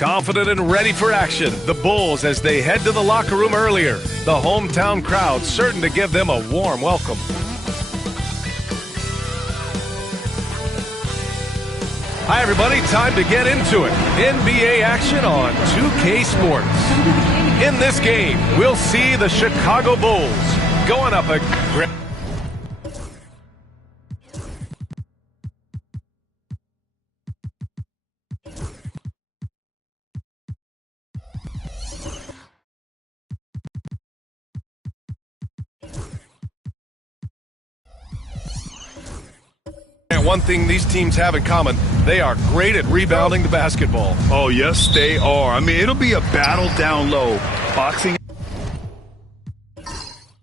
Confident and ready for action, the Bulls as they head to the locker room earlier. The hometown crowd certain to give them a warm welcome. Hi everybody, time to get into it. NBA action on 2K Sports. In this game, we'll see the Chicago Bulls going up a one thing these teams have in common, they are great at rebounding the basketball. Oh, yes, they are. I mean, it'll be a battle down low. Boxing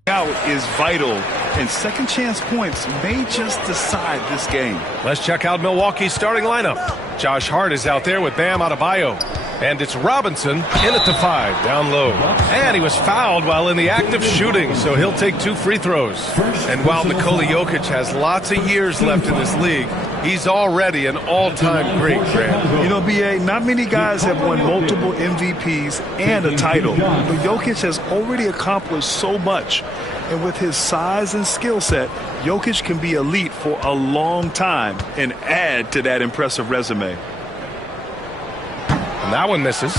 out is vital, and second chance points may just decide this game. Let's check out Milwaukee's starting lineup. Josh Hart is out there with Bam Adebayo. And it's Robinson in at the 5, down low. And he was fouled while in the act of shooting, so he'll take 2 free throws. And while Nikola Jokic has lots of years left in this league, he's already an all-time great, Grant. You know, B.A., not many guys have won multiple MVPs and a title. But Jokic has already accomplished so much. And with his size and skill set, Jokic can be elite for a long time and add to that impressive resume. And that one misses.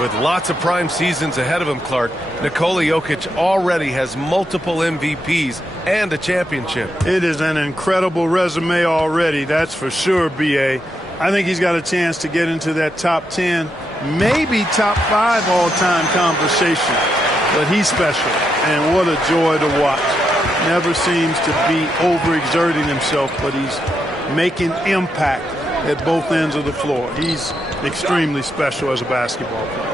With lots of prime seasons ahead of him, Clark, Nikola Jokic already has multiple MVPs and a championship. It is an incredible resume already, that's for sure, B.A. I think he's got a chance to get into that top 10, maybe top 5 all-time conversation. But he's special, and what a joy to watch. Never seems to be overexerting himself, but he's making impact at both ends of the floor. He's extremely special as a basketball player.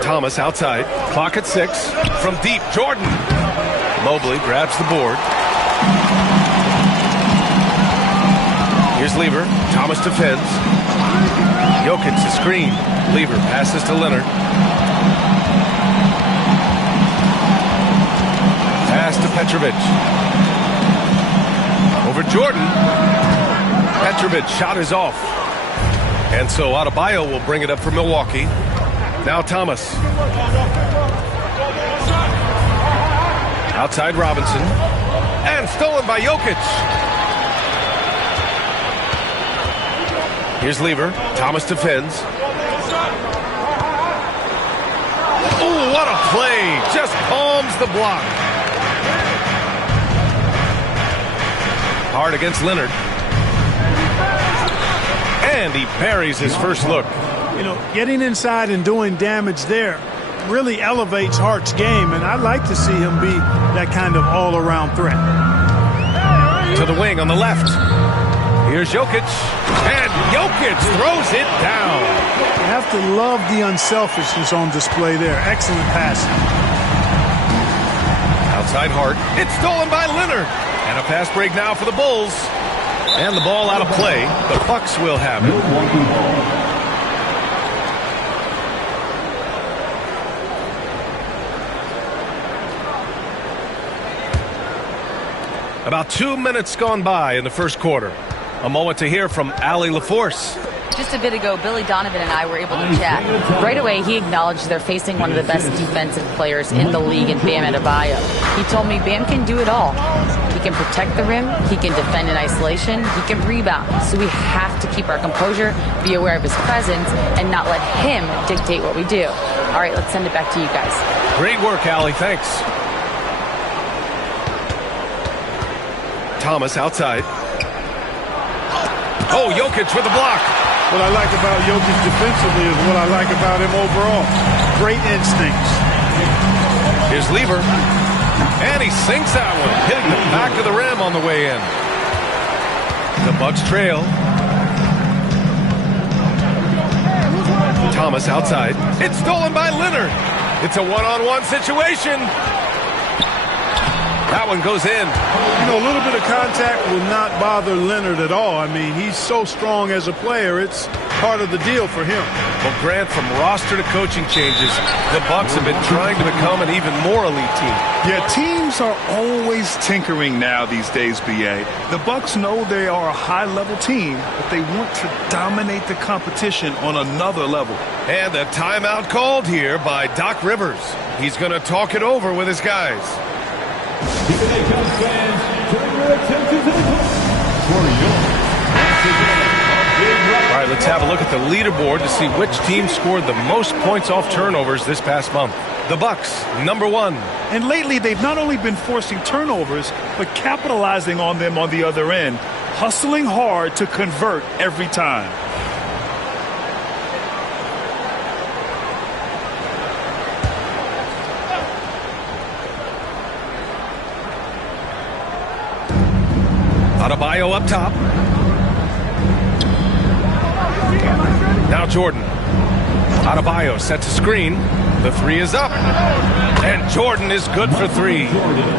Thomas outside. Clock at 6. From deep, Jordan. Mobley grabs the board. Here's Lever. Thomas defends. Jokic to screen. Lever passes to Leonard. Pass to Petrovic. Over Jordan. Petrovic shot is off. And so Adebayo will bring it up for Milwaukee. Now Thomas. Outside Robinson. And stolen by Jokic. Here's Lever. Thomas defends. Oh, what a play. Just palms the block. Hard against Leonard. And he buries his first look. You know, getting inside and doing damage there really elevates Hart's game, and I'd like to see him be that kind of all-around threat. To the wing on the left. Here's Jokic. And Jokic throws it down. You have to love the unselfishness on display there. Excellent passing. Outside Hart. It's stolen by Leonard. And a fast break now for the Bulls. And the ball out of play. The Bucks will have it. About 2 minutes gone by in the first quarter. A moment to hear from Allie LaForce. Just a bit ago, Billy Donovan and I were able to chat. Right away, he acknowledged they're facing one of the best defensive players in the league in Bam Adebayo. He told me Bam can do it all. He can protect the rim, he can defend in isolation, he can rebound. So we have to keep our composure, be aware of his presence, and not let him dictate what we do. All right, let's send it back to you guys. Great work, Allie. Thanks. Thomas outside. Oh, Jokic with the block. What I like about Jokic defensively is what I like about him overall. Great instincts. Here's Lever. And he sinks that one, hitting the back of the rim on the way in. The Bucks trail. Thomas outside. It's stolen by Leonard. It's a one-on-one situation. That one goes in. You know, a little bit of contact will not bother Leonard at all. I mean, he's so strong as a player. It's part of the deal for him. Well, Grant, from roster to coaching changes, the Bucks have been trying to become an even more elite team. Yeah, teams are always tinkering now these days, BA. The Bucks know they are a high-level team, but they want to dominate the competition on another level. And a timeout called here by Doc Rivers. He's going to talk it over with his guys. All right, let's have a look at the leaderboard to see which team scored the most points off turnovers this past month. The Bucks, number 1. And lately, they've not only been forcing turnovers, but capitalizing on them on the other end, hustling hard to convert every time. Adebayo up top. Now Jordan. Adebayo sets a screen. The three is up. And Jordan is good for 3.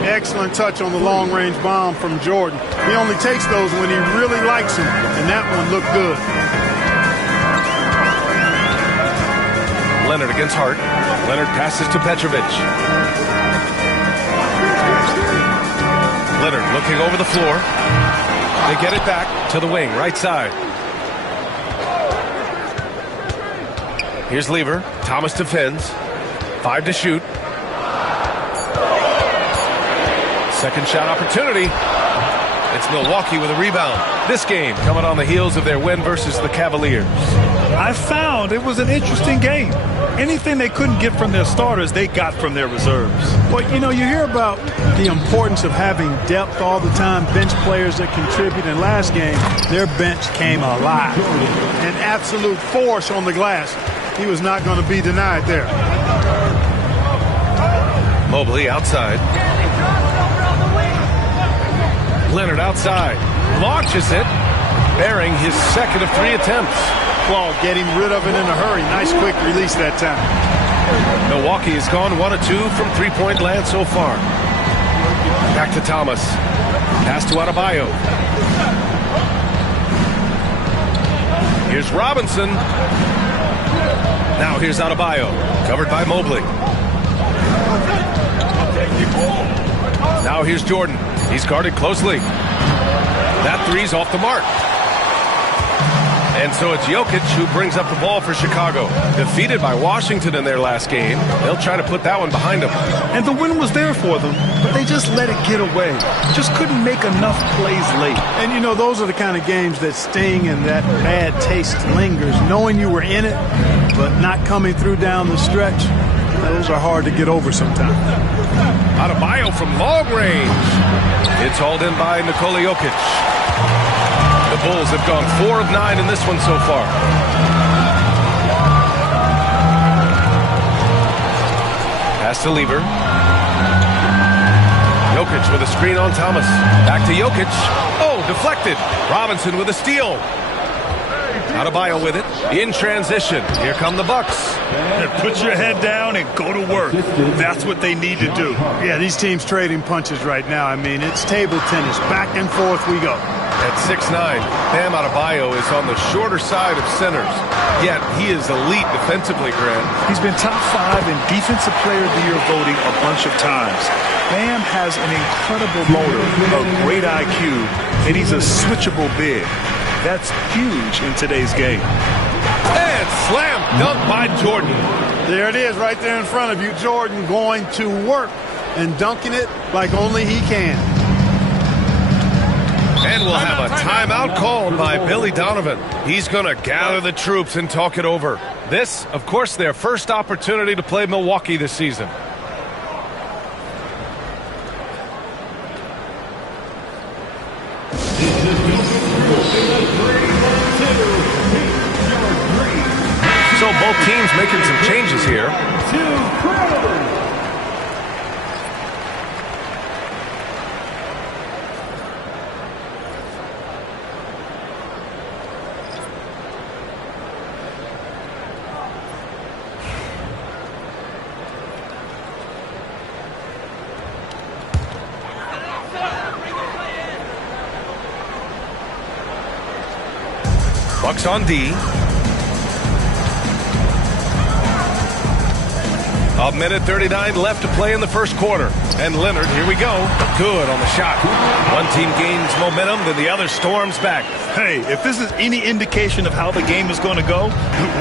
Excellent touch on the long-range bomb from Jordan. He only takes those when he really likes them, and that one looked good. Leonard against Hart. Leonard passes to Petrovic. Leonard looking over the floor. They get it back to the wing, right side. Here's Lever. Thomas defends. 5 to shoot. Second shot opportunity. It's Milwaukee with a rebound. This game coming on the heels of their win versus the Cavaliers. I found it was an interesting game. Anything they couldn't get from their starters, they got from their reserves. Well, you know, you hear about the importance of having depth all the time, bench players that contribute. In last game, their bench came alive. An absolute force on the glass. He was not going to be denied there. Mobley outside. Leonard outside. Launches it. Bearing his second of 3 attempts. Claw getting rid of it in a hurry. Nice quick release that time. Milwaukee has gone 1 of 2 from three-point land so far. Back to Thomas. Pass to Adebayo. Here's Robinson. Now here's Adebayo. Covered by Mobley. Now here's Jordan. He's guarded closely. That three's off the mark. And so it's Jokic who brings up the ball for Chicago. Defeated by Washington in their last game. They'll try to put that one behind them. And the win was there for them, but they just let it get away. Just couldn't make enough plays late. And, you know, those are the kind of games that sting and that bad taste lingers. Knowing you were in it, but not coming through down the stretch, those are hard to get over sometimes. Adebayo from long range. It's hauled in by Nikola Jokic. The Bulls have gone 4 of 9 in this one so far. Pass to Lever. Jokic with a screen on Thomas. Back to Jokic. Oh, deflected. Robinson with a steal. Adebayo with it. In transition. Here come the Bucks. Put your head down and go to work. That's what they need to do. Yeah, these teams trading punches right now. I mean, it's table tennis. Back and forth we go. At 6'9", Bam Adebayo is on the shorter side of centers, yet he is elite defensively, Grant. He's been top 5 in Defensive Player of the Year voting a bunch of times. Bam has an incredible motor, a great IQ, and he's a switchable big. That's huge in today's game. And slam dunk by Jordan. There it is right there in front of you. Jordan going to work and dunking it like only he can. And we'll have a timeout called by Billy Donovan. He's going to gather the troops and talk it over. This, of course, their first opportunity to play Milwaukee this season. So both teams making some changes here. Bucks on D. A minute 39 left to play in the first quarter. And Leonard, here we go. Good on the shot. One team gains momentum, then the other storms back. Hey, if this is any indication of how the game is going to go,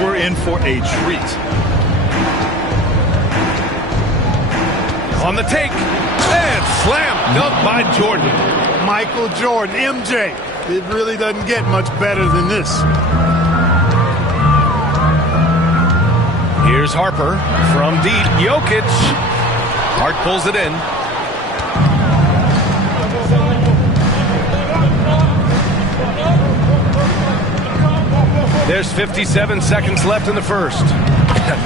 we're in for a treat. On the take. And slam dunk by Jordan. Michael Jordan, MJ. It really doesn't get much better than this. Here's Harper from deep. Jokic. Hart pulls it in. There's 57 seconds left in the first.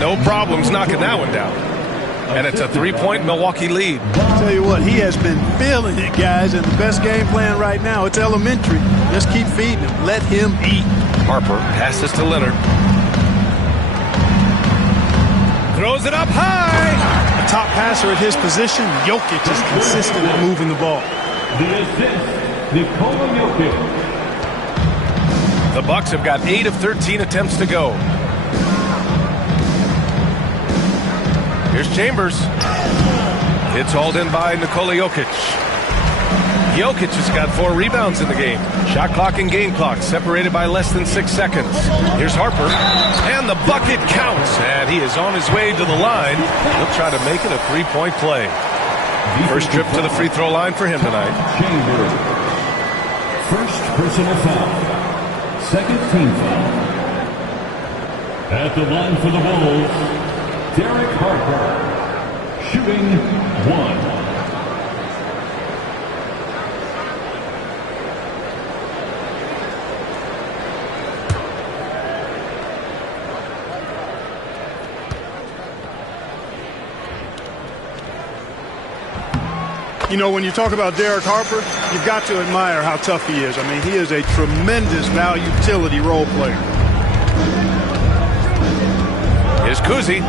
No problems knocking that one down. And it's a 3-point Milwaukee lead. I'll tell you what, he has been feeling it, guys, and the best game plan right now, it's elementary. Just keep feeding him. Let him eat. Harper passes to Leonard. Throws it up high. A top passer at his position, Jokic is consistent at moving the ball. The assist, Nikola Jokic. The Bucks have got 8 of 13 attempts to go. Here's Chambers. It's hauled in by Nikola Jokic. Jokic has got 4 rebounds in the game. Shot clock and game clock separated by less than 6 seconds. Here's Harper. And the bucket counts. And he is on his way to the line. He'll try to make it a 3-point play. First trip to the free throw line for him tonight. Chambers. First personal foul. Second team foul. At the line for the Wolves, Derek Harper. Shooting 1. You know, when you talk about Derek Harper, you've got to admire how tough he is. I mean, he is a tremendous utility role player. Here's Kuzi.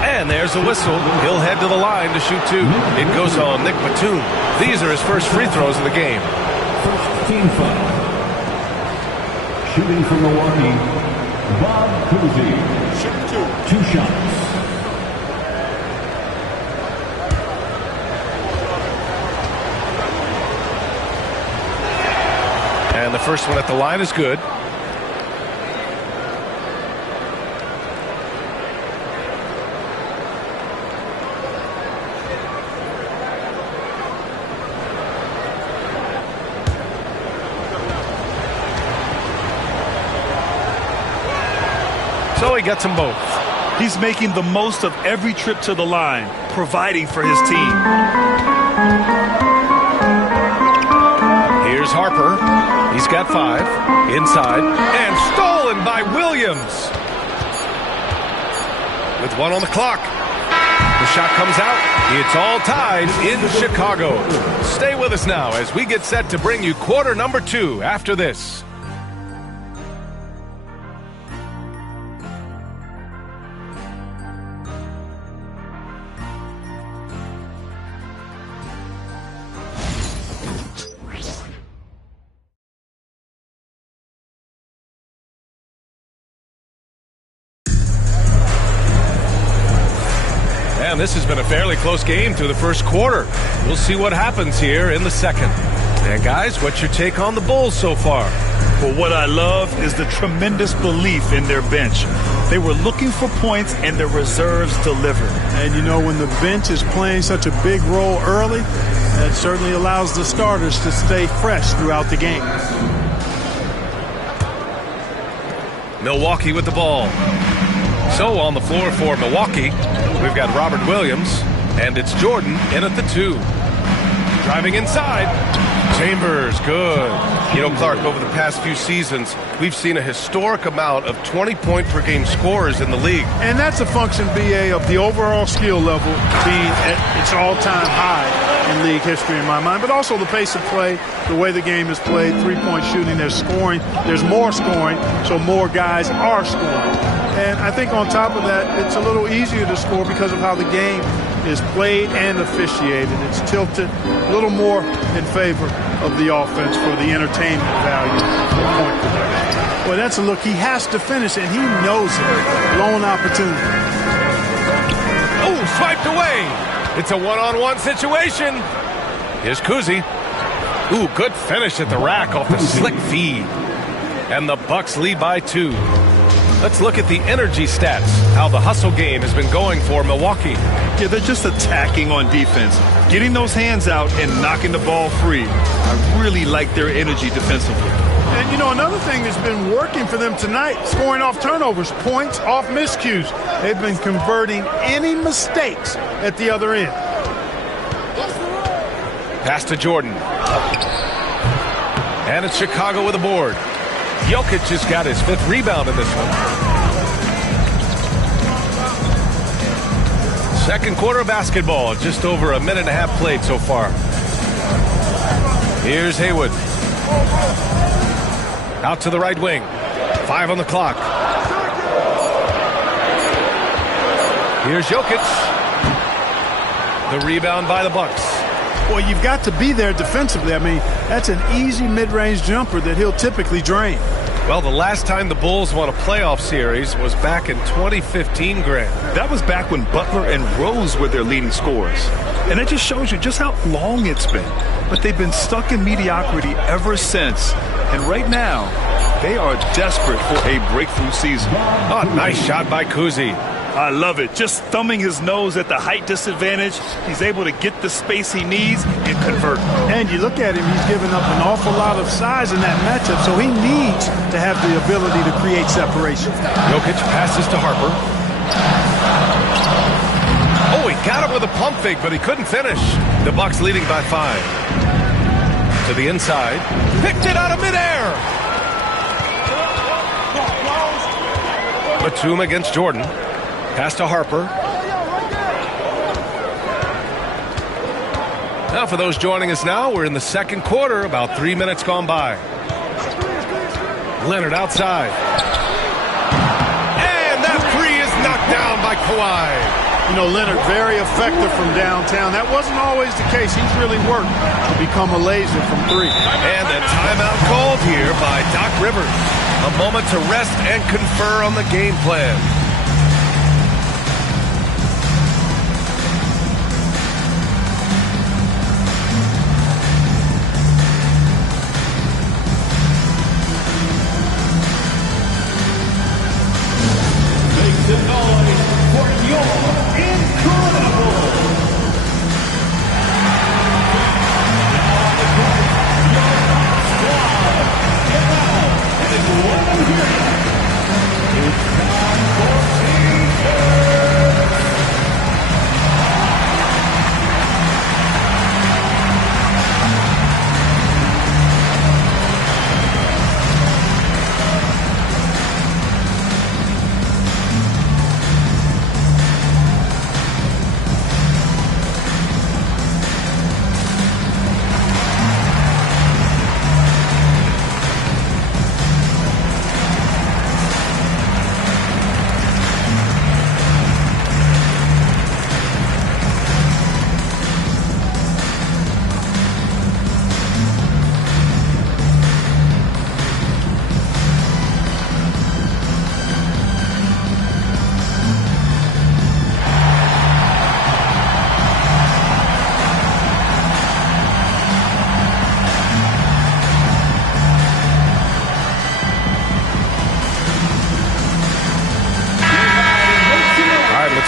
And there's a whistle. He'll head to the line to shoot 2. It goes on Nick Batum. These are his first free throws of the game. First team foul. Shooting from Milwaukee, Bob Cousy. 2 shots. And the first one at the line is good. So he gets them both. He's making the most of every trip to the line, providing for his team. Here's Harper. He's got 5. Inside. And stolen by Williams. With 1 on the clock. The shot comes out. It's all tied in Chicago. Stay with us now as we get set to bring you quarter number 2 after this. Man, this has been a fairly close game through the first quarter. We'll see what happens here in the second. And guys, what's your take on the Bulls so far? Well, what I love is the tremendous belief in their bench. They were looking for points, and their reserves delivered. And you know, when the bench is playing such a big role early, that certainly allows the starters to stay fresh throughout the game. Milwaukee with the ball. So on the floor for Milwaukee, we've got Robert Williams, and it's Jordan in at the 2. Driving inside. Chambers, good. You know, Clark, over the past few seasons, we've seen a historic amount of 20-point-per-game scorers in the league. And that's a function, BA, of the overall skill level being at its all-time high in league history in my mind, but also the pace of play, the way the game is played, three-point shooting, there's scoring, there's more scoring, so more guys are scoring. And I think on top of that, it's a little easier to score because of how the game is played and officiated. It's tilted a little more in favor of the offense for the entertainment value of point production. Well, that's a look. He has to finish, and he knows it. Lone opportunity. Oh, swiped away. It's a one-on-one situation. Here's Kuzi. Ooh, good finish at the rack off the slick feed. And the Bucks lead by 2. Let's look at the energy stats, how the hustle game has been going for Milwaukee. Yeah, they're just attacking on defense, getting those hands out and knocking the ball free. I really like their energy defensively. And, you know, another thing that's been working for them tonight, scoring off turnovers, points off miscues. They've been converting any mistakes at the other end. Pass to Jordan. And it's Chicago with a board. Jokic just got his 5th rebound in this one. Second quarter of basketball, just over a minute and a half played so far. Here's Haywood. Out to the right wing. 5 on the clock. Here's Jokic. The rebound by the Bucks. Well, you've got to be there defensively. I mean, that's an easy mid-range jumper that he'll typically drain. Well, the last time the Bulls won a playoff series was back in 2015, Grant. That was back when Butler and Rose were their leading scorers. And it just shows you just how long it's been. But they've been stuck in mediocrity ever since. And right now, they are desperate for a breakthrough season. Oh, nice shot by Kuzi. I love it. Just thumbing his nose at the height disadvantage, he's able to get the space he needs and convert. And you look at him, he's given up an awful lot of size in that matchup, so he needs to have the ability to create separation. Jokic passes to Harper. Oh, he got him with a pump fake, but he couldn't finish. The Bucks leading by 5. To the inside. Picked it out of midair. Batum against Jordan. Pass to Harper. Now for those joining us now, we're in the second quarter, about 3 minutes gone by. Leonard outside. And that 3 is knocked down by Kawhi. You know, Leonard very effective from downtown. That wasn't always the case. He's really worked to become a laser from 3. And a timeout called here by Doc Rivers. A moment to rest and confer on the game plan.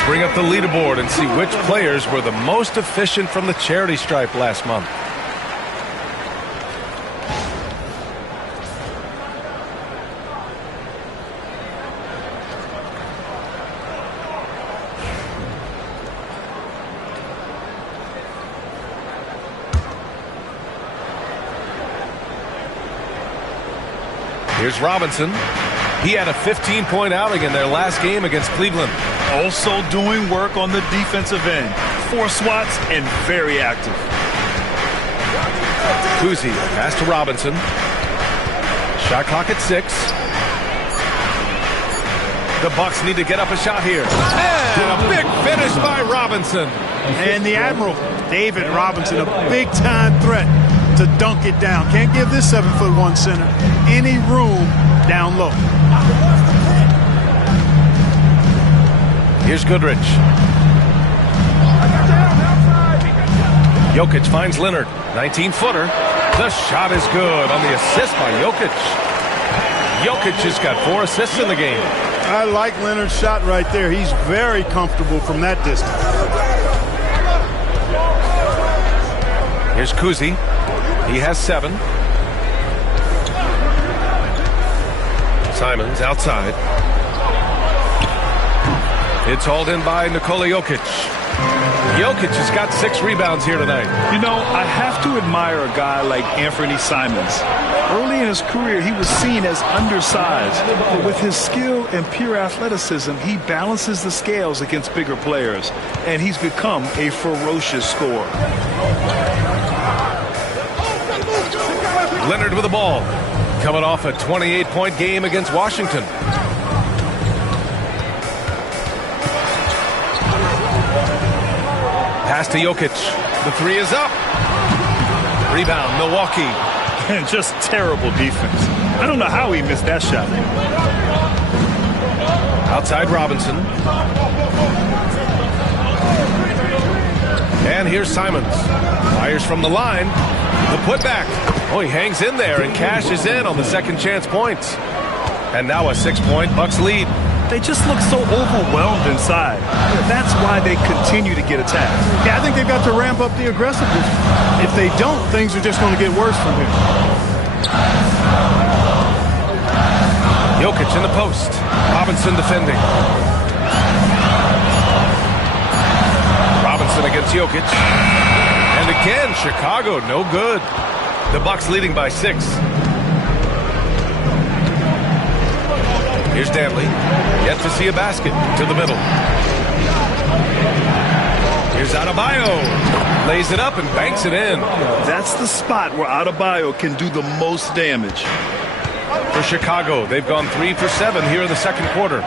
bring up the leaderboard and see which players were the most efficient from the charity stripe last month. Here's Robinson. He had a 15-point outing in their last game against Cleveland. Also doing work on the defensive end. 4 swats and very active. Kuzi, pass to Robinson. Shot clock at 6. The Bucks need to get up a shot here. And a big finish by Robinson. And the Admiral, David Robinson, a big-time threat to dunk it down. Can't give this 7'1" center any room down low. Here's Goodrich. Jokic finds Leonard. 19-footer. The shot is good on the assist by Jokic. Jokic has got 4 assists in the game. I like Leonard's shot right there. He's very comfortable from that distance. Here's Kuzi. He has 7. Simons outside. It's hauled in by Nikola Jokic. Jokic has got 6 rebounds here tonight. You know, I have to admire a guy like Anthony Simons. Early in his career, he was seen as undersized. But with his skill and pure athleticism, he balances the scales against bigger players. And he's become a ferocious scorer. Leonard with the ball. Coming off a 28-point game against Washington. Pass to Jokic. The 3 is up. Rebound, Milwaukee. And just terrible defense. I don't know how he missed that shot. Outside Robinson. And here's Simons. Fires from the line. The putback. Oh, he hangs in there and cashes in on the second chance points. And now a 6-point Bucks lead. They just look so overwhelmed inside. That's why they continue to get attacked. Yeah, I think they've got to ramp up the aggressiveness. If they don't, things are just going to get worse from here. Jokic in the post. Robinson defending. Robinson against Jokic. And again, Chicago, no good. The Bucks leading by 6. Here's Danley. Yet to see a basket. To the middle. Here's Adebayo. Lays it up and banks it in. That's the spot where Adebayo can do the most damage. For Chicago, they've gone 3 for 7 here in the second quarter. 2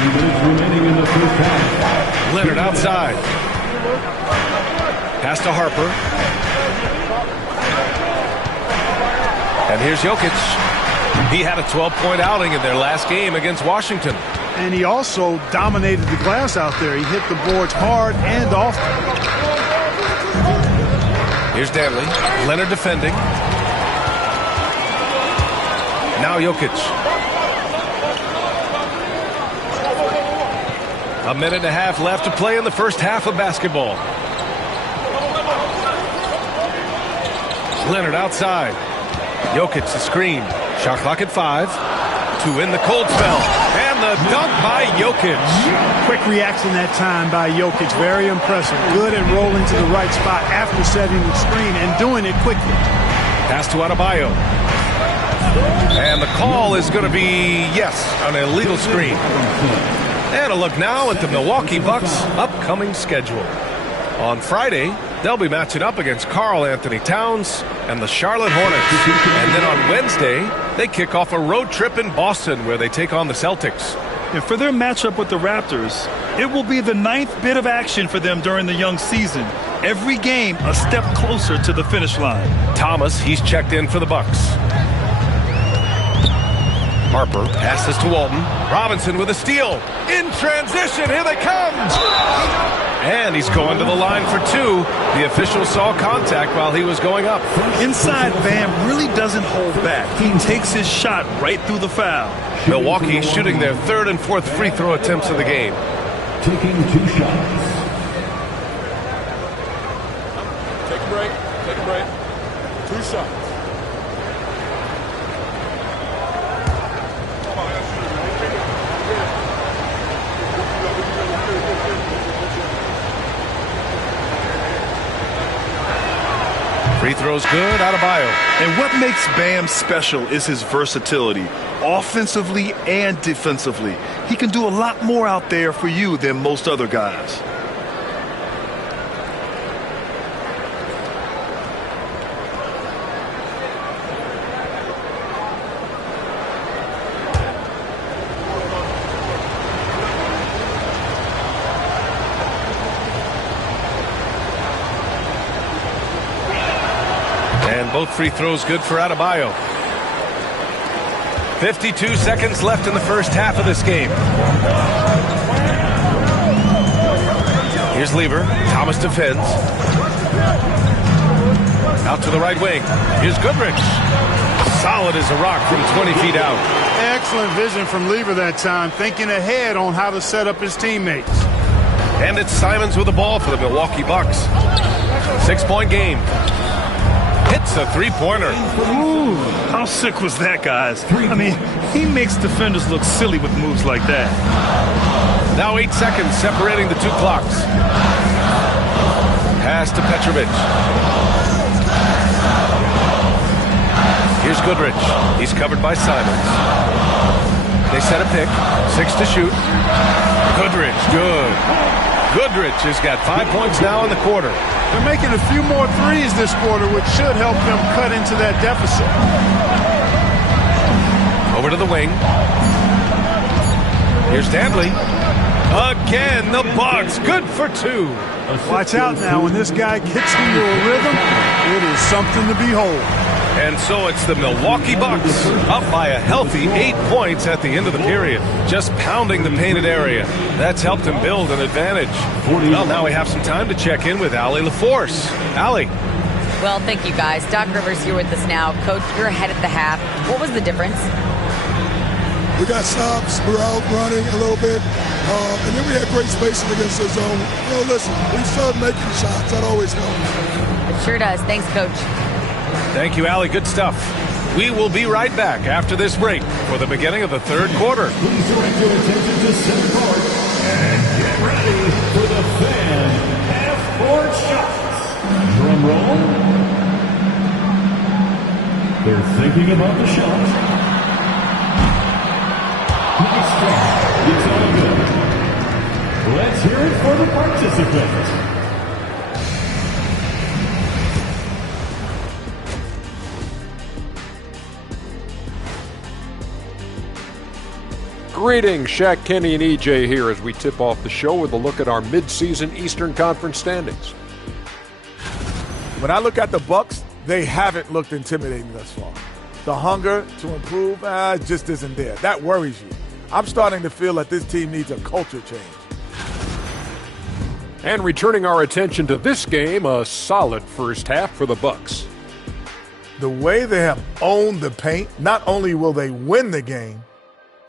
minutes remaining in the first half. Leonard outside. Pass to Harper. And here's Jokic. He had a 12-point outing in their last game against Washington. And he also dominated the glass out there. He hit the boards hard and often. Here's Danley. Leonard defending. Now Jokic. A minute and a half left to play in the first half of basketball. Leonard outside. Jokic the screen. Shot clock at 5. To win the cold spell. And the dunk by Jokic. Quick reaction that time by Jokic. Very impressive. Good at rolling to the right spot after setting the screen and doing it quickly. Pass to Adebayo. And the call is going to be, yes, an illegal screen. And a look now at the Milwaukee Bucks' upcoming schedule. On Friday, they'll be matching up against Karl Anthony Towns and the Charlotte Hornets. And then on Wednesday, they kick off a road trip in Boston where they take on the Celtics. And for their matchup with the Raptors, it will be the 9th bit of action for them during the young season. Every game a step closer to the finish line. Thomas, he's checked in for the Bucks. Harper passes to Walton. Robinson with a steal. In transition, here they come. And he's going to the line for 2. The official saw contact while he was going up. Inside, Bam really doesn't hold back. He takes his shot right through the foul. Milwaukee shooting their 3rd and 4th free throw attempts of the game. taking 2 shots. Take a break. Take a break. 2 shots. Free throw's good, Adebayo. And what makes Bam special is his versatility, offensively and defensively. He can do a lot more out there for you than most other guys. Both free throws good for Adebayo. 52 seconds left in the first half of this game. Here's Lever. Thomas defends. Out to the right wing. Here's Goodrich. Solid as a rock from 20 feet out. Excellent vision from Lever that time, thinking ahead on how to set up his teammates. And it's Simons with the ball for the Milwaukee Bucks. 6-point game. Hits a three-pointer. Ooh, how sick was that, guys? I mean, he makes defenders look silly with moves like that. Now 8 seconds separating the 2 clocks. Pass to Petrovic. Here's Goodrich. He's covered by Simons. They set a pick. 6 to shoot. Goodrich, good. Goodrich has got 5 points now in the quarter. They're making a few more threes this quarter, which should help them cut into that deficit. Over to the wing. Here's Danley. Again, the Bucks. Good for 2. Watch out now. When this guy gets into a rhythm, it is something to behold. And so it's the Milwaukee Bucks up by a healthy 8 points at the end of the period. Just pounding the painted area. That's helped him build an advantage. Well, now we have some time to check in with Allie LaForce. Allie. Well, thank you, guys. Doc Rivers here with us now. Coach, you're ahead at the half. What was the difference? We got stops. We were out running a little bit. And then we had great spacing against the zone. Well, listen, we started making shots. That always helps. It sure does. Thanks, Coach. Thank you, Allie. Good stuff. We will be right back after this break for the beginning of the third quarter. Please direct your attention to center court and get ready for the fan half-court shots. Drum roll. They're thinking about the shot. Nice try. It's all good. Let's hear it for the participants. Greetings, Shaq, Kenny, and EJ here as we tip off the show with a look at our midseason Eastern Conference standings. When I look at the Bucks, they haven't looked intimidating thus far. The hunger to improve just isn't there. That worries you. I'm starting to feel that this team needs a culture change. And returning our attention to this game, a solid first half for the Bucks. The way they have owned the paint, not only will they win the game,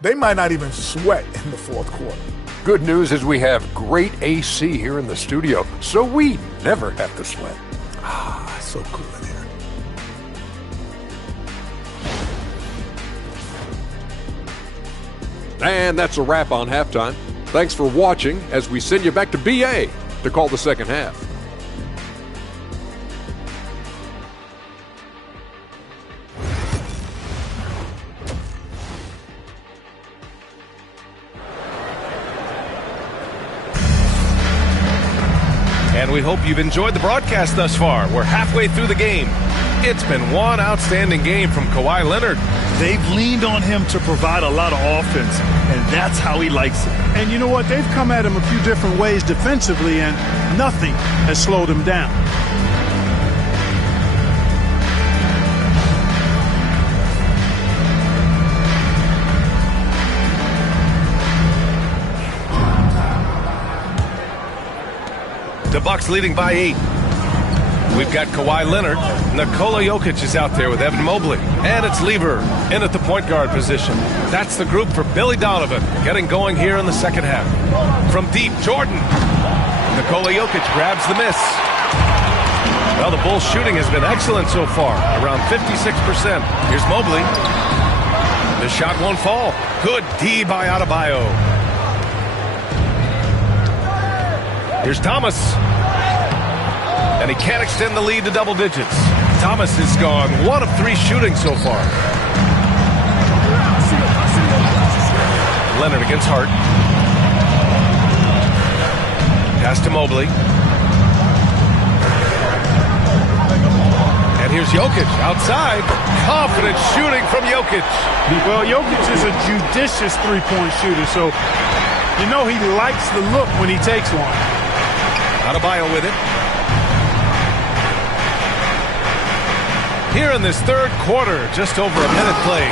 they might not even sweat in the fourth quarter. Good news is we have great AC here in the studio, so we never have to sweat. Ah, so cool in here. And that's a wrap on halftime. Thanks for watching as we send you back to BA to call the second half. And we hope you've enjoyed the broadcast thus far. We're halfway through the game. It's been one outstanding game from Kawhi Leonard. They've leaned on him to provide a lot of offense, and that's how he likes it. And you know what? They've come at him a few different ways defensively, and nothing has slowed him down. The Bucks leading by 8. We've got Kawhi Leonard. Nikola Jokic is out there with Evan Mobley. And it's Lever in at the point guard position. That's the group for Billy Donovan getting going here in the second half. From deep, Jordan. Nikola Jokic grabs the miss. Well, the Bulls' shooting has been excellent so far, around 56%. Here's Mobley. The shot won't fall. Good D by Adebayo. Here's Thomas. And he can't extend the lead to double digits. Thomas has gone 1 of 3 shooting so far. Leonard against Hart. Pass to Mobley. And here's Jokic outside. Confident shooting from Jokic. Well, Jokic is a judicious three-point shooter, so you know he likes the look when he takes one. Adebayo with it. Here in this third quarter, just over a minute played.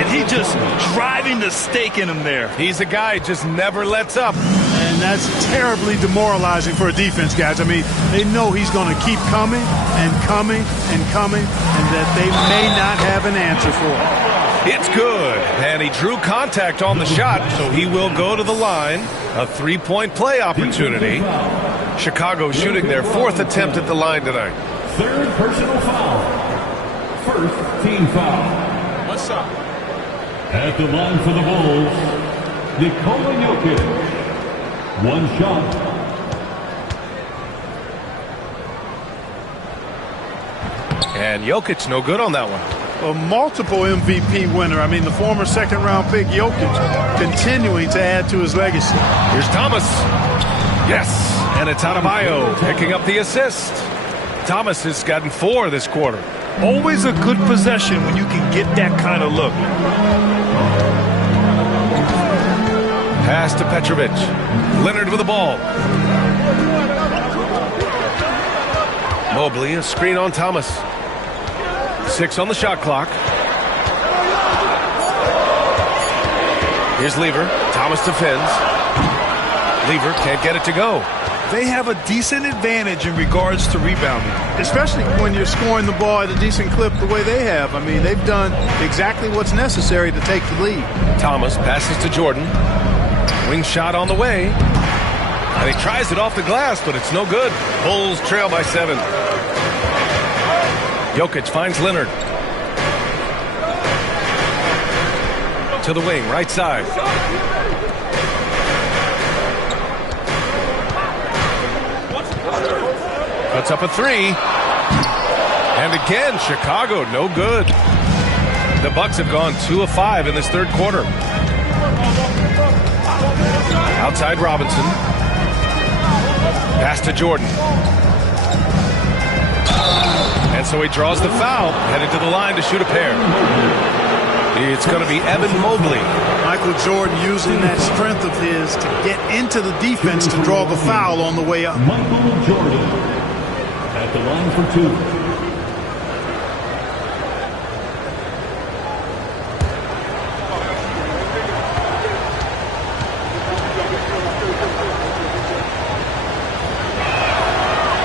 And he just driving the stake in him there. He's a guy who just never lets up. And that's terribly demoralizing for a defense, guys. I mean, they know he's going to keep coming and coming and coming, and that they may not have an answer for it. It's good. And he drew contact on the shot, so he will go to the line. A 3-point play opportunity. Chicago shooting their 4th attempt at the line tonight. 3rd personal foul. 1st team foul. What's up? At the line for the Bulls, Nikola Jokic. 1 shot. And Jokic no good on that one. A multiple MVP winner. I mean, the former second-round pick Jokic continuing to add to his legacy. Here's Thomas. Yes. And it's Adebayo picking up the assist. Thomas has gotten 4 this quarter. Always a good possession when you can get that kind of look. Pass to Petrovic. Leonard with the ball. Mobley, a screen on Thomas. 6 on the shot clock. Here's Lever. Thomas defends. Lever can't get it to go. They have a decent advantage in regards to rebounding. Especially when you're scoring the ball at a decent clip the way they have. I mean, they've done exactly what's necessary to take the lead. Thomas passes to Jordan. Wing shot on the way. And he tries it off the glass, but it's no good. Bulls trail by 7. Jokic finds Leonard. To the wing, right side. Puts up a 3. And again, Chicago, no good. The Bucks have gone 2 of 5 in this third quarter. Outside Robinson. Pass to Jordan. And so he draws the foul, headed to the line to shoot a pair. It's going to be Evan Mobley. Michael Jordan using that strength of his to get into the defense to draw the foul on the way up. Michael Jordan at the line for 2.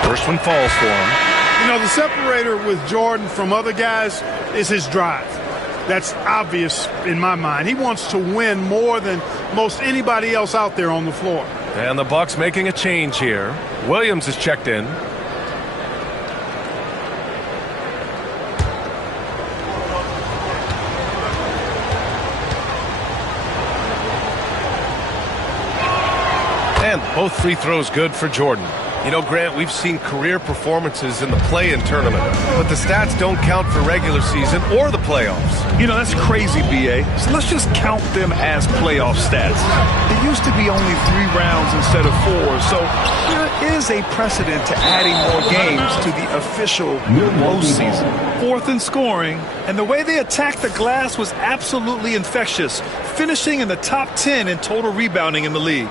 First one falls for him. You know, the separator with Jordan from other guys is his drive. That's obvious in my mind. He wants to win more than most anybody else out there on the floor. And the Bucks making a change here. Williams is checked in. And both free throws good for Jordan. You know, Grant, we've seen career performances in the play-in tournament, but the stats don't count for regular season or the playoffs. You know, that's crazy, B.A. So let's just count them as playoff stats. It used to be only 3 rounds instead of 4, so there is a precedent to adding more games to the official postseason. 4th in scoring, and the way they attacked the glass was absolutely infectious, finishing in the top 10 in total rebounding in the league.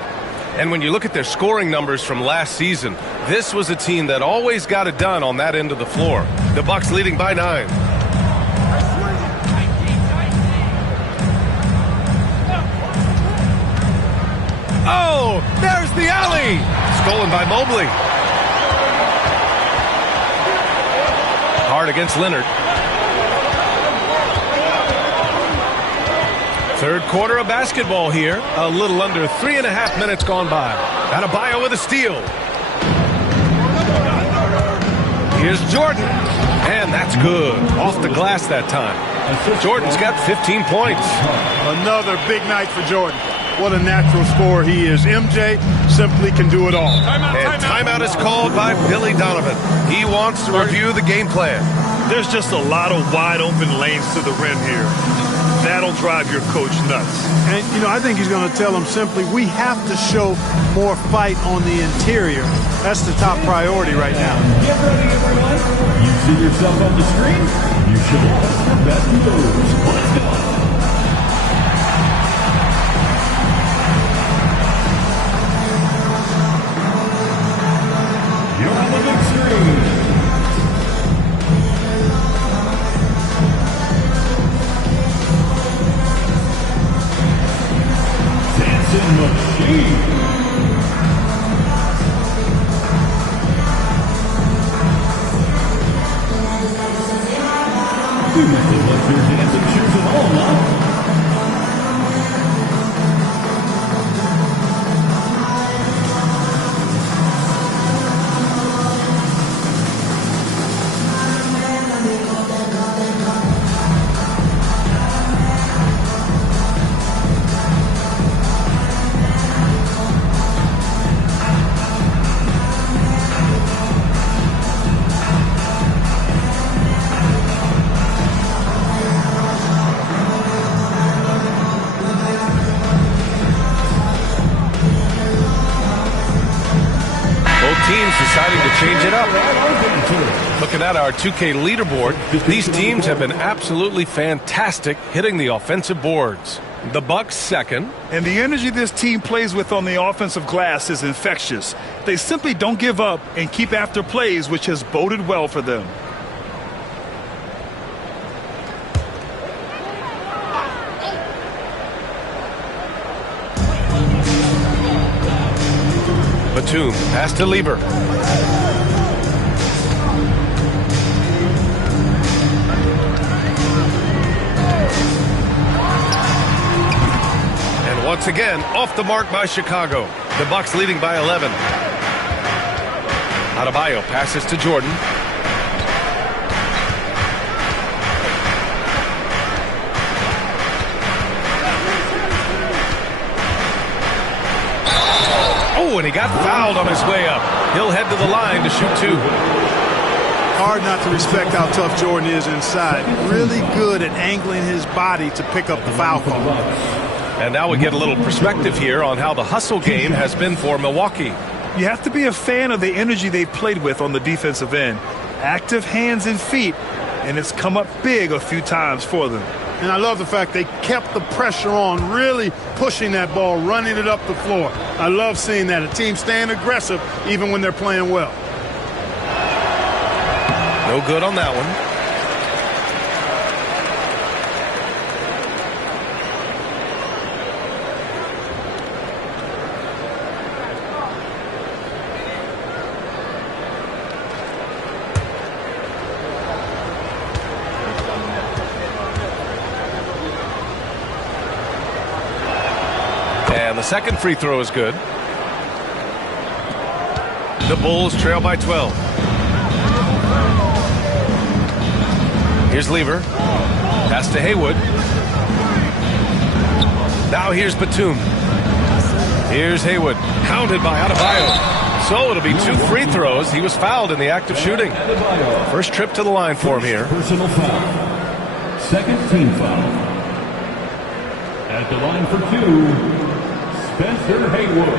And when you look at their scoring numbers from last season, this was a team that always got it done on that end of the floor. The Bucks leading by 9. Oh, there's the alley. Stolen by Mobley. Hard against Leonard. Third quarter of basketball here. A little under 3.5 minutes gone by. Adebayo with a steal. Here's Jordan. And that's good. Off the glass that time. Jordan's got 15 points. Another big night for Jordan. What a natural scorer he is. MJ simply can do it all. And timeout is called by Billy Donovan. He wants to review the game plan. There's just a lot of wide open lanes to the rim here. That'll drive your coach nuts. And, you know, I think he's going to tell them simply, we have to show more fight on the interior. That's the top priority right now. Get ready, everyone. You see yourself on the screen? You should watch your best moves. Let's go. You're on the big screen. Machine. You must have left your dancing shoes at home, huh? Deciding to change it up. Looking at our 2K leaderboard, these teams have been absolutely fantastic hitting the offensive boards. The Bucks second. And the energy this team plays with on the offensive glass is infectious. They simply don't give up and keep after plays, which has boded well for them. Batum, pass to Lieber. And once again, off the mark by Chicago. The Bucks leading by 11. Adebayo passes to Jordan. Oh, and he got fouled on his way up. He'll head to the line to shoot two. Hard not to respect how tough Jordan is inside. Really good at angling his body to pick up the foul call. And now we get a little perspective here on how the hustle game has been for Milwaukee. You have to be a fan of the energy they've played with on the defensive end. Active hands and feet, and it's come up big a few times for them. And I love the fact they kept the pressure on, really pushing that ball, running it up the floor. I love seeing that. A team staying aggressive even when they're playing well. No good on that one. And the second free throw is good. The Bulls trail by 12. Here's Lieber. Pass to Haywood. Now here's Batum. Here's Haywood. Counted by Adebayo. So it'll be two free throws. He was fouled in the act of shooting. First trip to the line for him here. Personal foul. Second team foul. At the line for two, Spencer Haywood.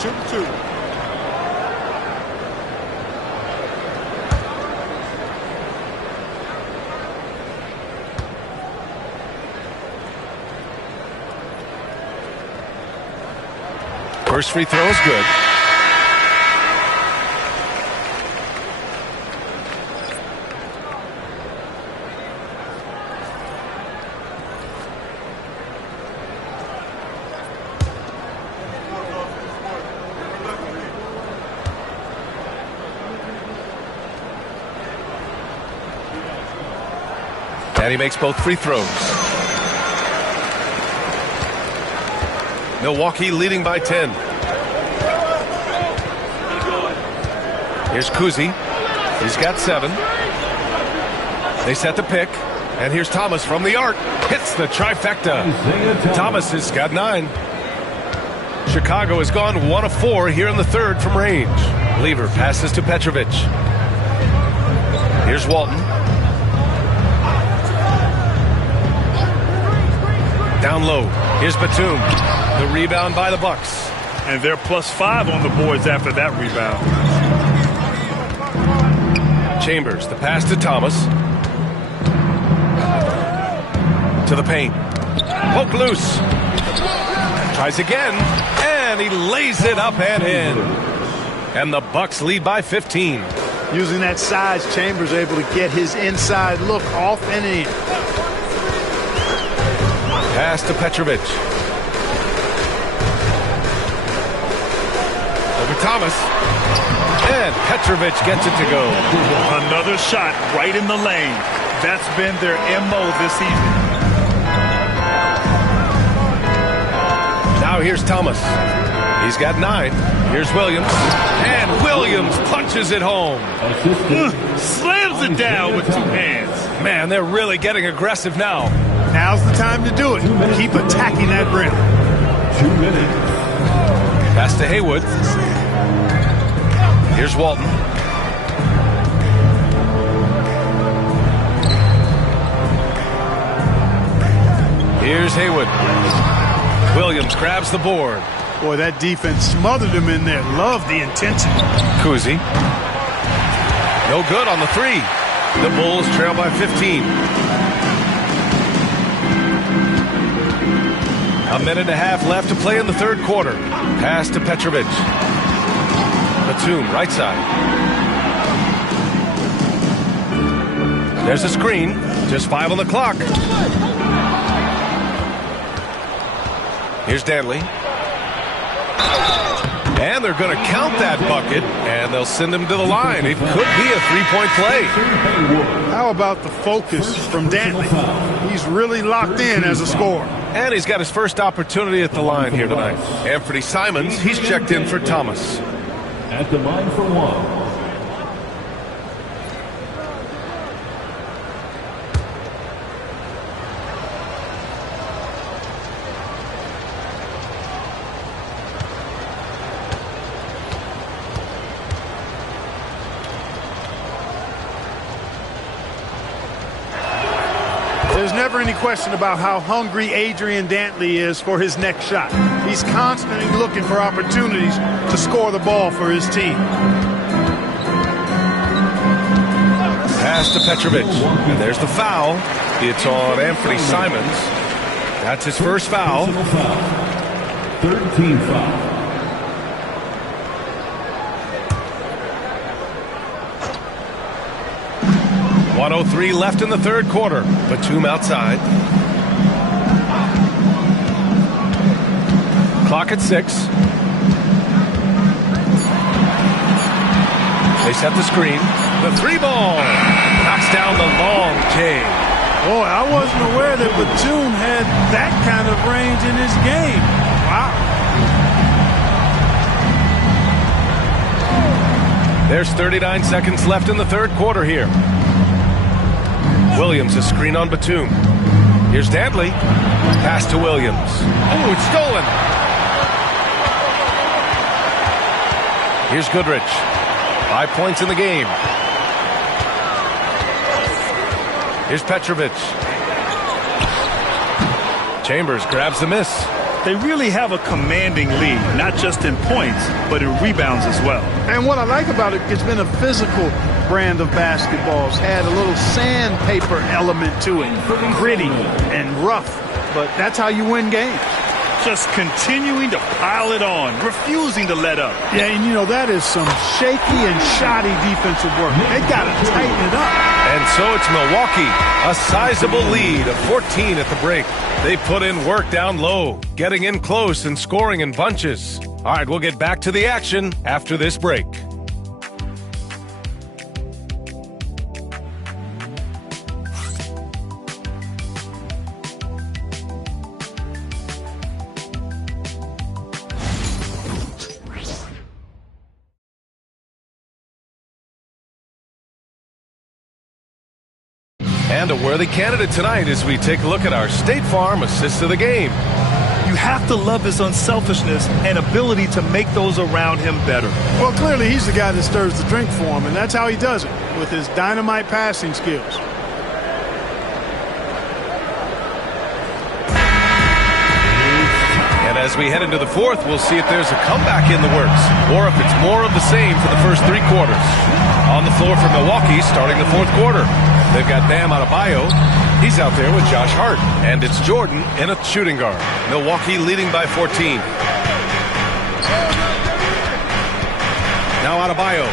Shoot two. First free throw is good. And he makes both free throws. Milwaukee leading by 10. Here's Kuzi. He's got 7. They set the pick. And here's Thomas from the arc. Hits the trifecta. Thomas has got 9. Chicago has gone 1 of 4 here in the third from range. Lever passes to Petrovic. Here's Walton. Down low. Here's Batum. The rebound by the Bucks. And they're +5 on the boards after that rebound. Chambers, the pass to Thomas. To the paint. Poke loose. Tries again. And he lays it up and in. And the Bucks lead by 15. Using that size, Chambers able to get his inside look off and in. Pass to Petrovic. Over Thomas. And Petrovic gets it to go. Another shot right in the lane. That's been their MO this season. Now here's Thomas. He's got 9. Here's Williams. And Williams punches it home. Slams it down with 2 hands. Man, they're really getting aggressive now. Now's the time to do it. Keep attacking that rim. 2 minutes. Pass to Haywood. Here's Walton. Here's Haywood. Williams grabs the board. Boy, that defense smothered him in there. Love the intensity. Kuzi. No good on the 3. The Bulls trail by 15. A minute and a half left to play in the third quarter. Pass to Petrovic. Batum, right side. There's a screen. Just 5 on the clock. Here's Danley. And they're going to count that bucket, and they'll send him to the line. It could be a 3-point play. How about the focus from Danley? He's really locked in as a scorer. And he's got his first opportunity at the line here tonight. Anthony Simons, he's checked in for Thomas. At the line for 1. There's never any question about how hungry Adrian Dantley is for his next shot. He's constantly looking for opportunities to score the ball for his team. Pass to Petrovic. And there's the foul. It's on Anthony Simons. That's his first foul. Third team foul. .103 left in the third quarter. Batum outside. Clock at 6. They set the screen. The 3-ball. Knocks down the long J. Boy, I wasn't aware that Batum had that kind of range in his game. Wow. There's 39 seconds left in the third quarter here. Williams, a screen on Batum. Here's Dantley. Pass to Williams. Oh, it's stolen. Here's Goodrich. 5 points in the game. Here's Petrovic. Chambers grabs the miss. They really have a commanding lead, not just in points, but in rebounds as well. And what I like about it, it's been a physical brand of basketball. It's had a little sandpaper element to it. Gritty and rough, but that's how you win games. Just continuing to pile it on, refusing to let up. Yeah, and you know, that is some shaky and shoddy defensive work. They got to tighten it up. And so it's Milwaukee, a sizable lead of 14 at the break. They put in work down low, getting in close and scoring in bunches. All right, we'll get back to the action after this break. And a worthy candidate tonight as we take a look at our State Farm assist of the game. You have to love his unselfishness and ability to make those around him better. Well, clearly he's the guy that stirs the drink for him, and that's how he does it, with his dynamite passing skills. And as we head into the fourth, we'll see if there's a comeback in the works or if it's more of the same for the first 3 quarters. On the floor for Milwaukee starting the fourth quarter. They've got Bam Adebayo. He's out there with Josh Hart. And it's Jordan in a shooting guard. Milwaukee leading by 14. Now Adebayo.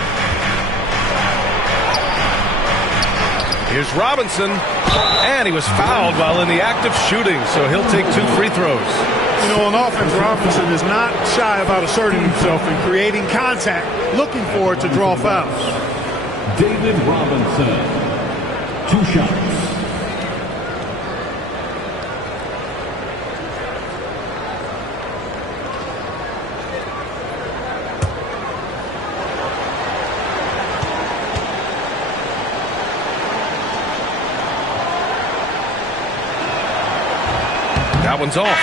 Here's Robinson. And he was fouled while in the act of shooting, so he'll take 2 free throws. You know, on offense, Robinson is not shy about asserting himself and creating contact, looking for it to draw fouls. David Robinson, 2 shots. That one's off.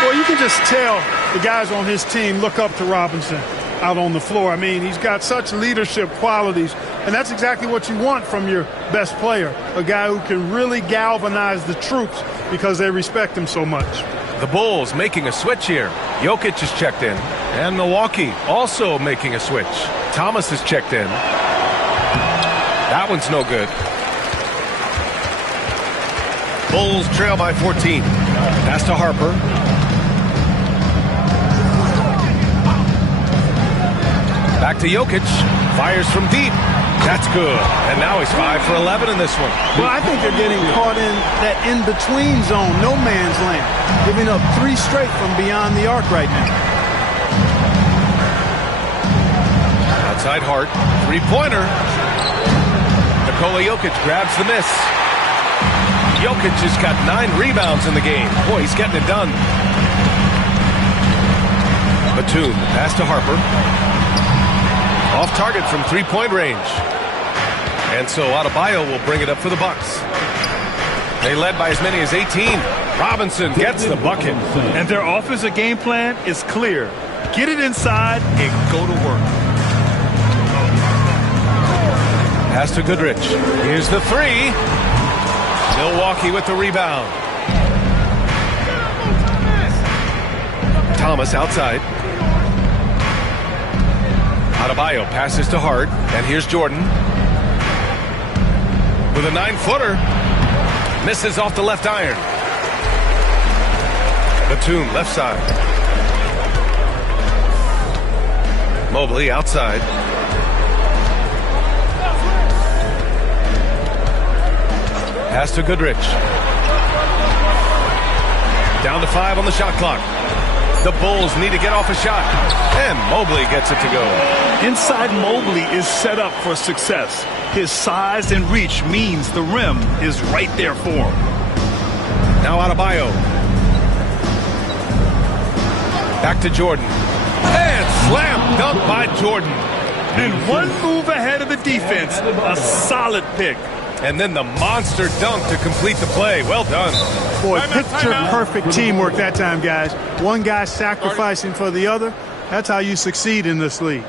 Well, you can just tell the guys on his team look up to Robinson out on the floor. I mean, he's got such leadership qualities, and that's exactly what you want from your best player, a guy who can really galvanize the troops because they respect him so much. The Bulls making a switch here. Jokic is checked in. And Milwaukee also making a switch. Thomas is checked in. That one's no good. Bulls trail by 14. Pass to Harper. Back to Jokic. Fires from deep. That's good. And now he's 5 for 11 in this one. Well, I think they're getting caught in that in-between zone, no man's land, giving up 3 straight from beyond the arc right now. Outside Hart. 3-pointer. Nikola Jokic grabs the miss. Jokic has got 9 rebounds in the game. Boy, he's getting it done. Batum, pass to Harper. Off target from 3-point range. And so Adebayo will bring it up for the Bucks. They led by as many as 18. Robinson gets the bucket. And their offensive game plan is clear. Get it inside and go to work. Pass to Goodrich. Here's the 3. Milwaukee with the rebound. Thomas outside. Adebayo passes to Hart, and here's Jordan. With a 9-footer. Misses off the left iron. Batum left side. Mobley outside. Pass to Goodrich. Down to 5 on the shot clock. The Bulls need to get off a shot. And Mobley gets it to go. Inside Mobley is set up for success. His size and reach means the rim is right there for him. Now Adebayo. Back to Jordan. And slam dunk by Jordan. And one move ahead of the defense. A solid pick. And then the monster dunk to complete the play. Well done. Boy, picture-perfect teamwork that time, guys. One guy sacrificing for the other. That's how you succeed in this league.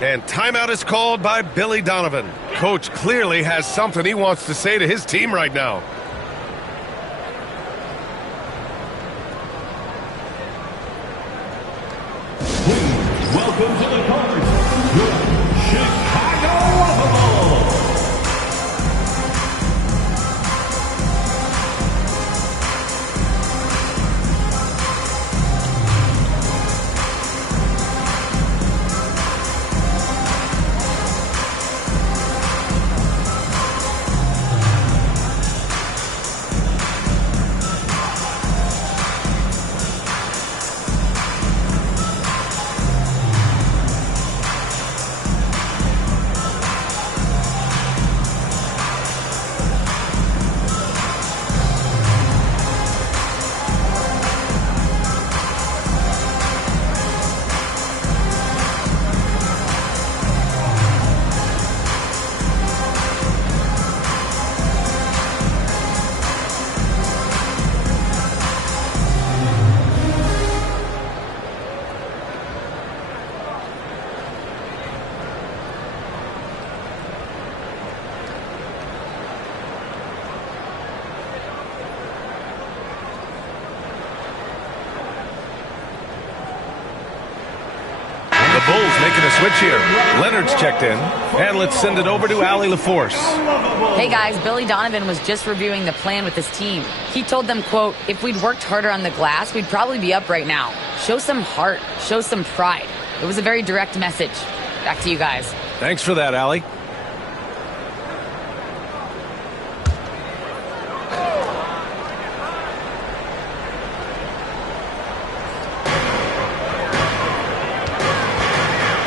And timeout is called by Billy Donovan. Coach clearly has something he wants to say to his team right now. Welcome to the court, your Chicago Bulls. Making a switch here. Leonard's checked in. And let's send it over to Allie LaForce. Hey guys, Billy Donovan was just reviewing the plan with his team. He told them, quote, if we'd worked harder on the glass, we'd probably be up right now. Show some heart. Show some pride. It was a very direct message. Back to you guys. Thanks for that, Allie.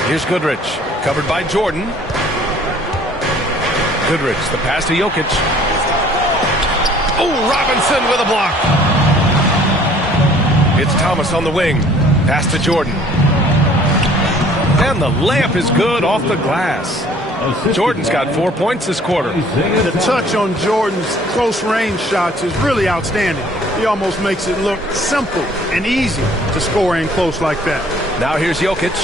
Here's Goodrich, covered by Jordan. Goodrich, the pass to Jokic. Oh, Robinson with a block. It's Thomas on the wing. Pass to Jordan. And the layup is good off the glass. Jordan's got 4 points this quarter. The touch on Jordan's close range shots is really outstanding. He almost makes it look simple and easy to score in close like that. Now here's Jokic.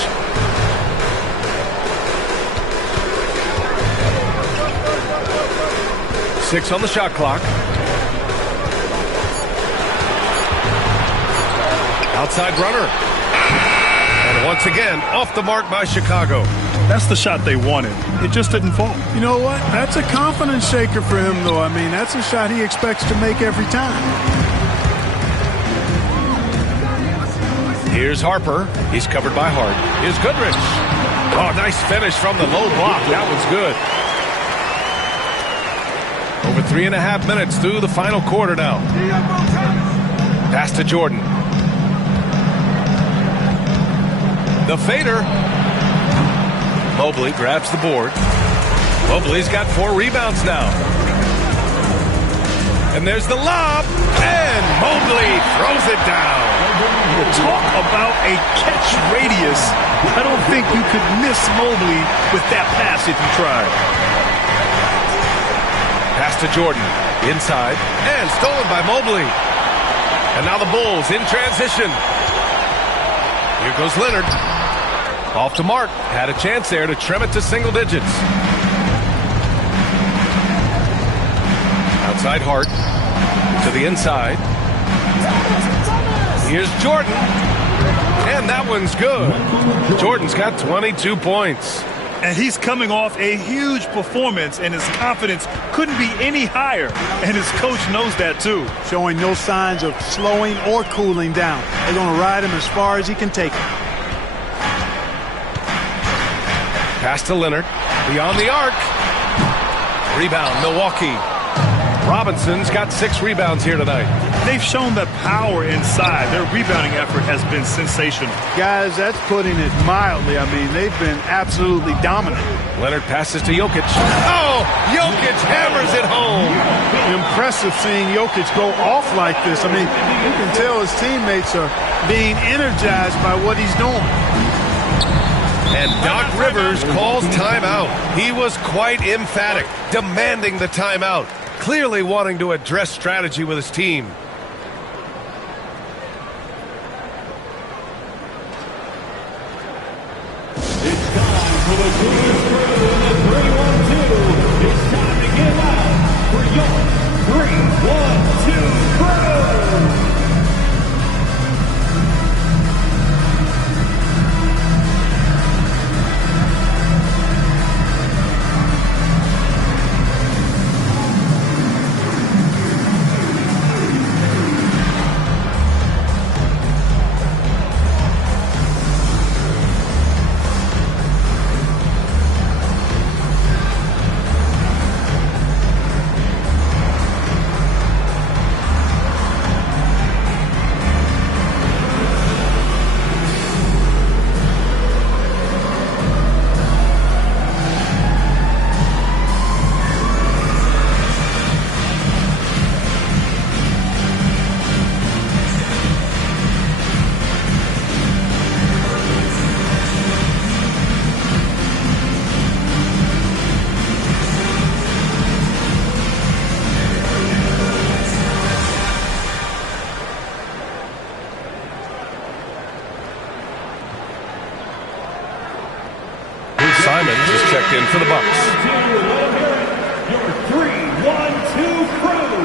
Six on the shot clock. Outside runner. And once again, off the mark by Chicago. That's the shot they wanted. It just didn't fall. You know what? That's a confidence shaker for him, though. I mean, that's a shot he expects to make every time. Here's Harper. He's covered by Hart. Here's Goodrich. Oh, nice finish from the low block. That was good. Over 3.5 minutes through the final quarter now. Pass to Jordan. The fader. Mobley grabs the board. Mobley's got 4 rebounds now. And there's the lob. And Mobley throws it down. You talk about a catch radius. I don't think you could miss Mobley with that pass if you tried. Pass to Jordan. Inside. And stolen by Mobley. And now the Bulls in transition. Here goes Leonard. Off the mark. Had a chance there to trim it to single digits. Outside Hart. To the inside. Here's Jordan. And that one's good. Jordan's got 22 points. And he's coming off a huge performance, and his confidence couldn't be any higher. And his coach knows that, too. Showing no signs of slowing or cooling down. They're going to ride him as far as he can take him. Pass to Leonard. Beyond the arc. Rebound, Milwaukee. Robinson's got 6 rebounds here tonight. They've shown that power inside. Their rebounding effort has been sensational. Guys, that's putting it mildly. I mean, they've been absolutely dominant. Leonard passes to Jokic. Oh, Jokic hammers it home. Impressive seeing Jokic go off like this. I mean, you can tell his teammates are being energized by what he's doing. And Doc Rivers calls timeout. He was quite emphatic, demanding the timeout, clearly wanting to address strategy with his team. It's time for the Cougars crew in the 3-1-2. It's time to give out for your 3-1-2 crew. Simons is checked in for the Bucks. Your 3-1-2 crew.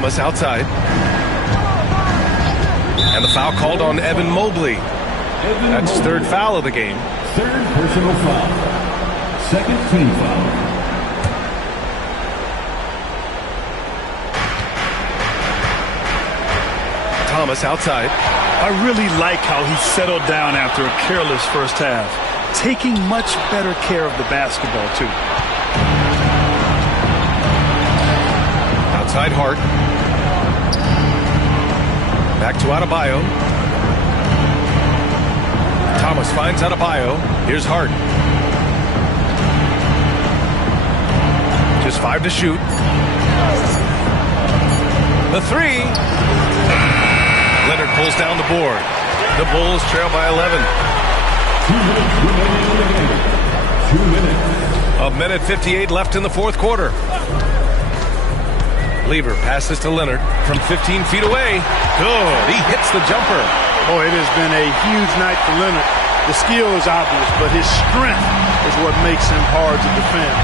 Thomas outside. And the foul called on Evan Mobley. That's his third foul of the game. Third personal foul. Second team foul. Thomas outside. I really like how he settled down after a careless first half, taking much better care of the basketball, too. Outside Hart. Back to Adebayo. Thomas finds Adebayo. Here's Hart. Just 5 to shoot. The three. Leonard pulls down the board. The Bulls trail by 11. 2 minutes. A minute 58 left in the fourth quarter. Lever passes to Leonard from 15 feet away. Good. He hits the jumper. Boy, it has been a huge night for Leonard. The skill is obvious, but his strength is what makes him hard to defend.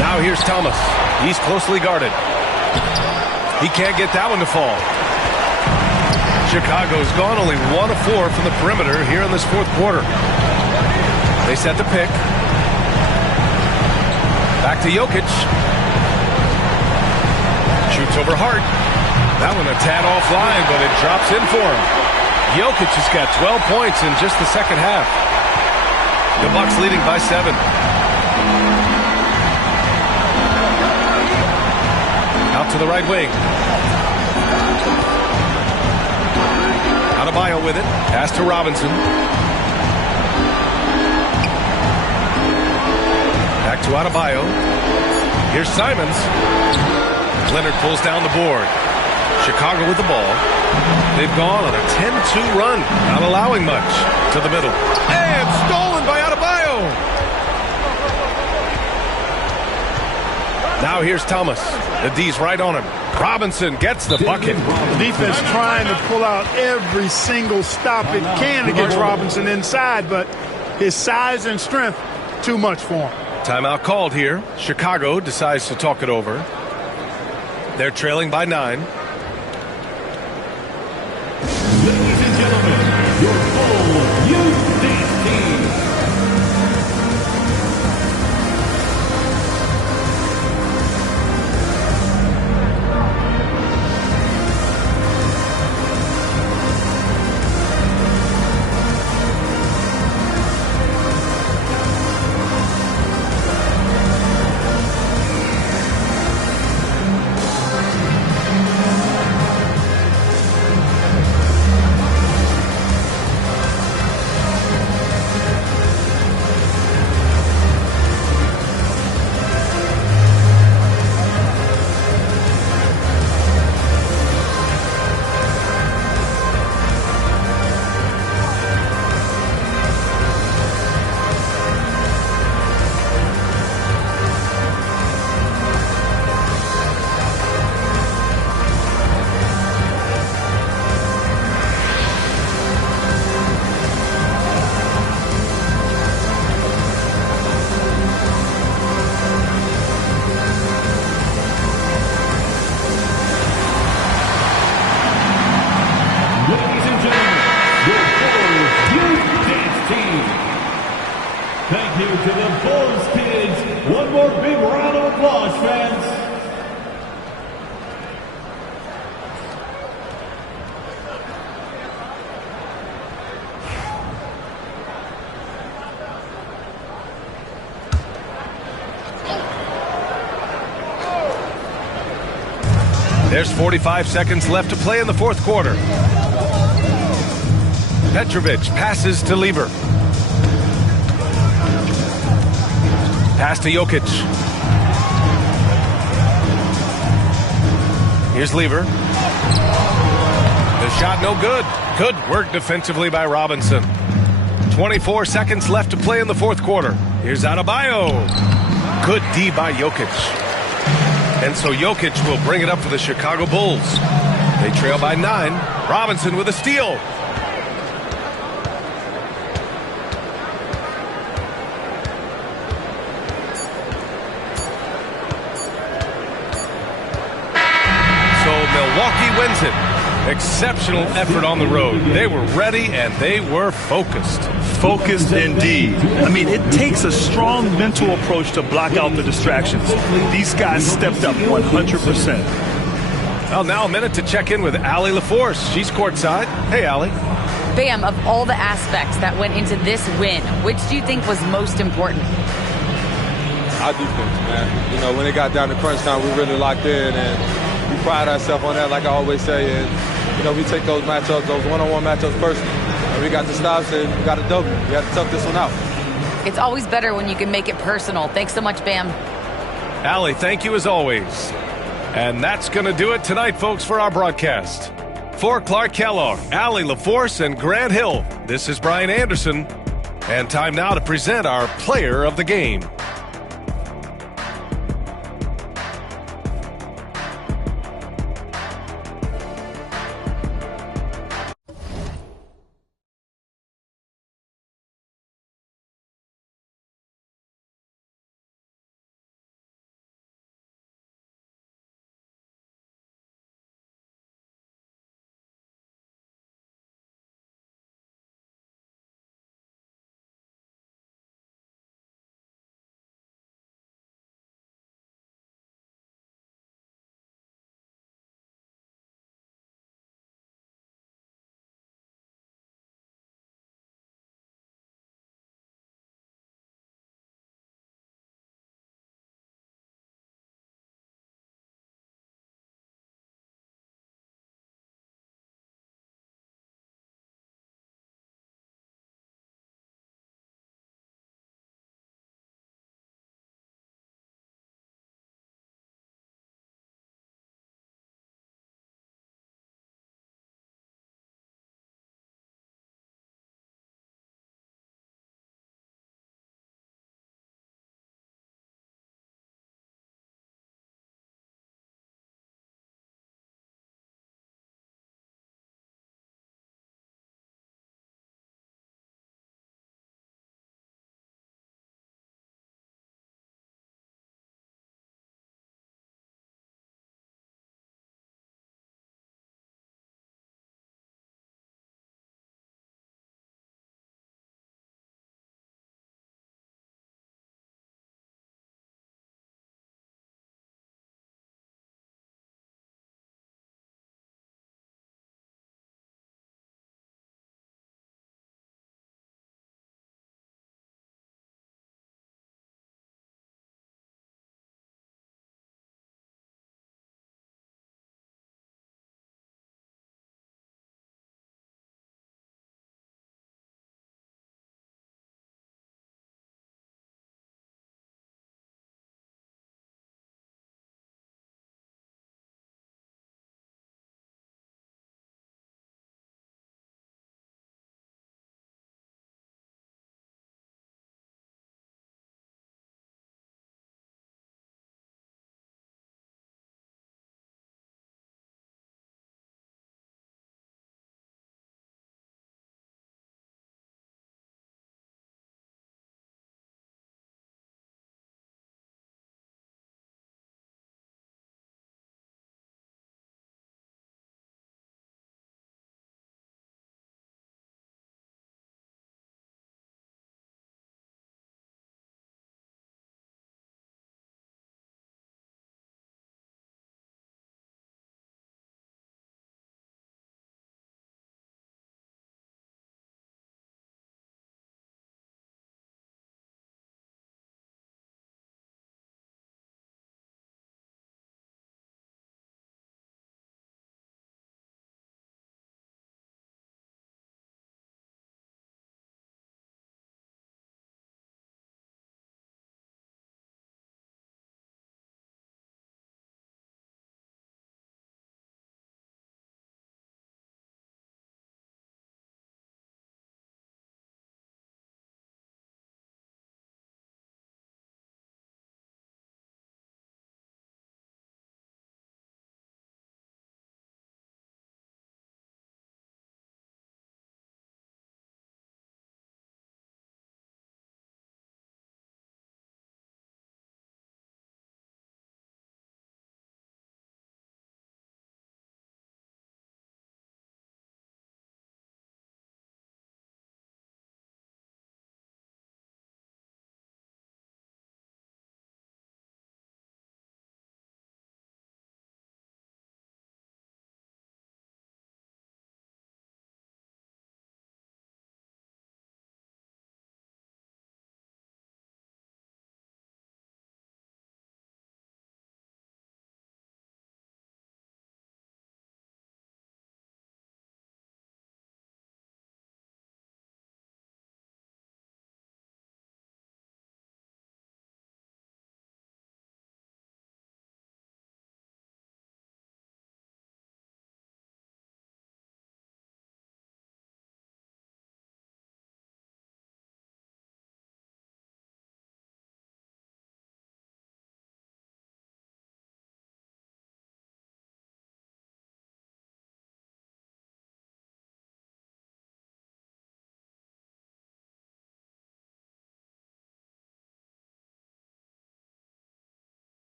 Now here's Thomas. He's closely guarded. He can't get that one to fall. Chicago's gone only 1 of 4 from the perimeter here in this fourth quarter. They set the pick. Back to Jokic. Shoots over Hart. That one a tad offline, but it drops in for him. Jokic has got 12 points in just the second half. The Bucks leading by 7. Out to the right wing. Adebayo with it. Pass to Robinson. Back to Adebayo. Here's Simons. Leonard pulls down the board. Chicago with the ball. They've gone on a 10-2 run, not allowing much. To the middle. And stolen by Adebayo. Now here's Thomas. The D's right on him. Robinson gets the bucket. Defense trying to pull out every single stop it can against Robinson inside, but his size and strength, too much for him. Timeout called here. Chicago decides to talk it over. They're trailing by 9. Ladies and gentlemen, your full youth dance team. Thank you to the Bulls kids. One more big round of applause, fans. There's 45 seconds left to play in the fourth quarter. Petrovic passes to Lever. Pass to Jokic. Here's Lever. The shot no good. Good work defensively by Robinson. 24 seconds left to play in the fourth quarter. Here's Adebayo. Good D by Jokic. And so Jokic will bring it up for the Chicago Bulls. They trail by 9. Robinson with a steal. wins it. Exceptional effort on the road. They were ready and they were focused. Focused indeed. I mean, it takes a strong mental approach to block out the distractions. These guys stepped up 100%. Well, now a minute to check in with Allie LaForce. She's courtside. Hey, Allie. Bam, of all the aspects that went into this win, which do you think was most important? Our defense, man. You know, when it got down to crunch time, we really locked in, and we pride ourselves on that, like I always say. And, you know, we take those matchups, those one-on-one matchups personally. And we got the stops and we got a W. We had to tough this one out. It's always better when you can make it personal. Thanks so much, Bam. Allie, thank you as always. And that's going to do it tonight, folks, for our broadcast. For Clark Kellogg, Allie LaForce, and Grant Hill, this is Brian Anderson. And time now to present our player of the game.